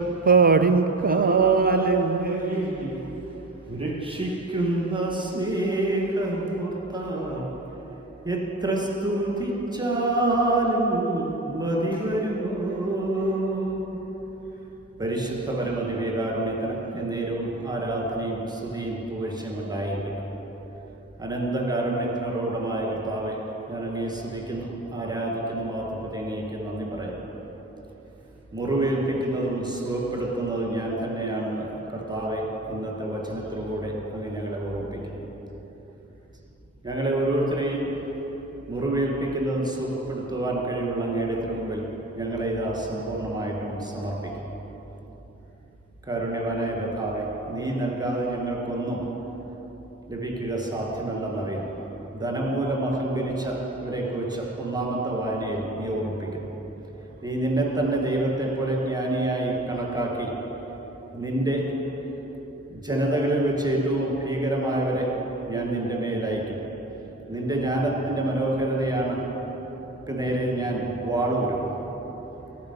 പാടിൻ കാലങ്ങളിൽ രക്ഷിക്കുന്ന സ്നേഹം എത്ര സ്തുതിച്ചാലും മതി വരുമോ. പരിശുദ്ധ പരമദിവ്യകാരുണ്യത്തിന് എന്നേരവും ആരാധനയും സ്തുതിയും പുകഴ്ചയുമുണ്ടായിരിക്കും. അനന്തകാരുണ്യത്തിനോടമായ കർത്താവെ, ഞാൻ അങ്ങയെ സ്തുതിക്കുന്നു, ആരാധിക്കുന്നു, മാത്രമേക്ക് നന്ദി പറയുന്നു. മുറിവേൽപ്പിക്കുന്നതും സുഖപ്പെടുത്തുന്നതും ഞാൻ തന്നെയാണെന്ന് കർത്താവെ ഇന്നത്തെ വചനത്തിലൂടെ അങ്ങ് ഞങ്ങളെ ഓർമ്മിപ്പിക്കുന്നു. ഞങ്ങളെ ഓരോരുത്തരെയും മുറിവേൽപ്പിക്കുന്നതും സുഖപ്പെടുത്തുവാൻ കഴിവുള്ള അങ്ങയുടെ മുമ്പിൽ ഞങ്ങളെ ഇതാ സമ്പൂർണ്ണമായിട്ടും സമർപ്പിക്കും. കാരുണ്യവാനായ കർത്താവെ, നീ നൽകാതെ ഞങ്ങൾക്കൊന്നും ലഭിക്കുക സാധ്യമല്ലെന്നറിയാം. ധനം മൂലം അഹങ്കരിച്ചവരെക്കുറിച്ച് ഒന്നാമത്തെ വായനയിൽ നീ ഓർമ്മിപ്പിക്കുന്നു. നീ നിന്നെ തന്നെ ദൈവത്തെ പോലെ ജ്ഞാനിയായി കണക്കാക്കി നിന്റെ ജനതകളിൽ വെച്ച് ഏറ്റവും ഭീകരമായവരെ ഞാൻ നിന്റെ മേലയക്കും. നിന്റെ ജ്ഞാനത്തിൻ്റെ മനോഹരതയാണ് നേരെ ഞാൻ വാളുവരും.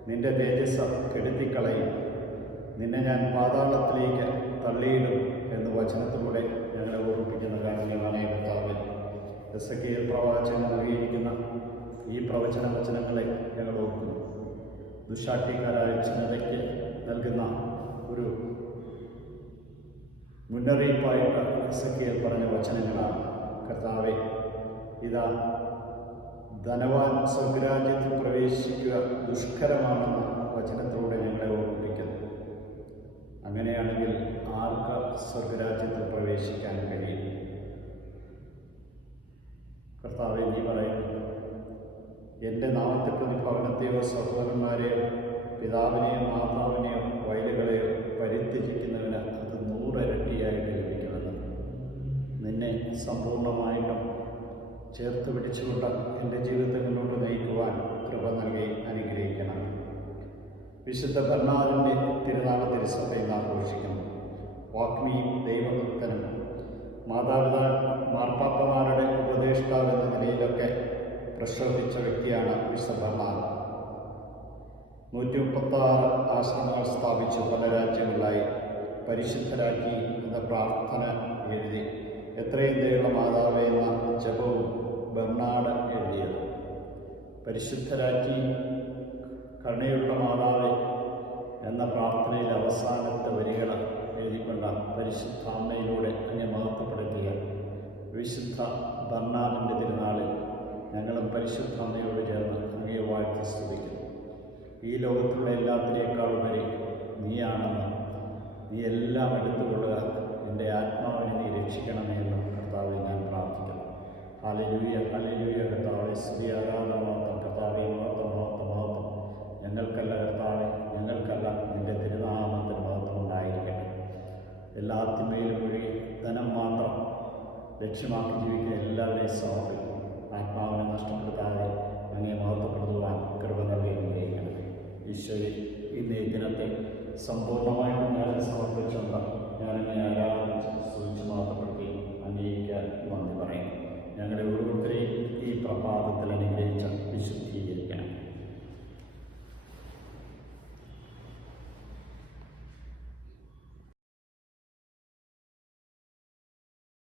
നിന്റെ തേജസ് കെടുത്തിക്കളയും. നിന്നെ ഞാൻ പാതാളത്തിലേക്ക് തള്ളിയിടും എന്ന് വചനത്തിലൂടെ ഞങ്ങളെ ഓർമ്മിപ്പിക്കുന്ന കാരണങ്ങളാണ് കർത്താവ്. എസെക്കിയേൽ പ്രവാചകൻ നൽകിയിരിക്കുന്ന ഈ വചനങ്ങളെ ഞങ്ങൾ ഓർക്കുന്നു. ദുശാഠ്യക്കാരായ ജനതയ്ക്ക് നൽകുന്ന ഒരു മുന്നറിയിപ്പായിട്ട് എസെക്കിയേൽ പറഞ്ഞ വചനങ്ങളാണ്. കർത്താവെ, ഇതാ ധനവാൻ സ്വർഗരാജ്യത്തിൽ പ്രവേശിക്കുക ദുഷ്കരമാണെന്ന വചനത്തിലൂടെ ഞങ്ങളെ ഓർമ്മിപ്പിക്കുന്നു. അങ്ങനെയാണെങ്കിൽ ആർക്ക് സ്വർഗരാജ്യത്തിൽ പ്രവേശിക്കാൻ കഴിയും? കർത്താവെ, നീ പറയുന്നു, എൻ്റെ നാമത്തെ പ്രതി ഭവനത്തെയോ സഹോദരന്മാരെയോ പിതാവിനെയോ മാതാവിനെയോ വയലുകളെയോ പരിത്യജിക്കുന്നതിന് അത് 100 ഇരട്ടിയായിട്ട് ലഭിക്കുമെന്ന്. നിന്നെ സമ്പൂർണ്ണമായിട്ടും ചേർത്ത് പിടിച്ചുകൊണ്ട് എൻ്റെ ജീവിതത്തെ മുന്നോട്ട് നയിക്കുവാൻ കൃപ നൽകി അനുഗ്രഹിക്കണം. വിശുദ്ധ ബർണാദിൻ്റെ തിരുനാൾ തിരുസഭ ഇന്ന് ആഘോഷിക്കുന്നു. വാഗ്മിയും ദൈവഭക്തനും മാർപ്പാപ്പമാരുടെ ഉപദേഷ്ടാവ് എന്ന നിലയിലൊക്കെ പ്രശോഭിച്ച വ്യക്തിയാണ് വിശുദ്ധ ബർണാദ്. 136 ആശ്രമങ്ങൾ സ്ഥാപിച്ചു പല രാജ്യങ്ങളിലായി പരിശുദ്ധരാക്കി എന്ന പ്രാർത്ഥന എഴുതി. എത്രയും ദയുള്ള മാതാവേ എന്ന ജപവും ബർണാഡ് എഴുതിയത്. പരിശുദ്ധരാക്കി കരുണയുള്ള മാതാവേ എന്ന പ്രാർത്ഥനയിൽ അവസാനത്തെ വരികൾ എഴുതിക്കൊണ്ട പരിശുദ്ധ അമ്മയിലൂടെ അങ്ങ് മഹത്വപ്പെടുത്തിയ വിശുദ്ധ ബർണാഡിൻ്റെ തിരുനാളിൽ ഞങ്ങളും പരിശുദ്ധ അമ്മയോട് ചേർന്ന് അങ്ങയെ വാഴ്ത്തി സ്തുതിക്കുന്നു. ഈ ലോകത്തിലുള്ള എല്ലാത്തിനേക്കാളുപരി നീയാണെന്ന്, നീ എല്ലാം എടുത്തുകൊള്ളുക, എൻ്റെ ആത്മാവിനെ നീ രക്ഷിക്കണമേ എന്ന് കർത്താവെ ഞാൻ പ്രാർത്ഥിക്കുന്നു. Hallelujah, hallelujah. കർത്താവെ, സ്തുതി, ആരാധന മാത്രം. കർത്താവെ, മഹത്വം, മഹത്വം, മഹത്വം ഞങ്ങൾക്കല്ല കർത്താവെ, ഞങ്ങൾക്കല്ല, നിൻ്റെ തിരുനാമത്തിന് മഹത്വം ഉണ്ടായിരിക്കട്ടെ. എല്ലാത്തിന്മേലും ഒഴുകി ധനം മാത്രം ലക്ഷ്യമാക്കി ജീവിക്കുന്ന എല്ലാവരെയും സമർപ്പിക്കുന്നു. ആത്മാവിനെ നഷ്ടപ്പെടുത്താതെ അങ്ങേ മഹത്വപ്പെടുത്തുവാൻ കൃപ നൽകിയിരിക്കണം. ഈശോയെ, ഇന്ന് ഈ ദിനത്തെ സമ്പൂർണ്ണമായിട്ടും ഞാൻ സമർപ്പിച്ചുകൊണ്ട് ഞാൻ അങ്ങേ ആരാധിച്ച് സ്തുതിച്ച് മഹത്വപ്പെടുത്തി അങ്ങേയ്ക്ക് നന്ദി പറയും.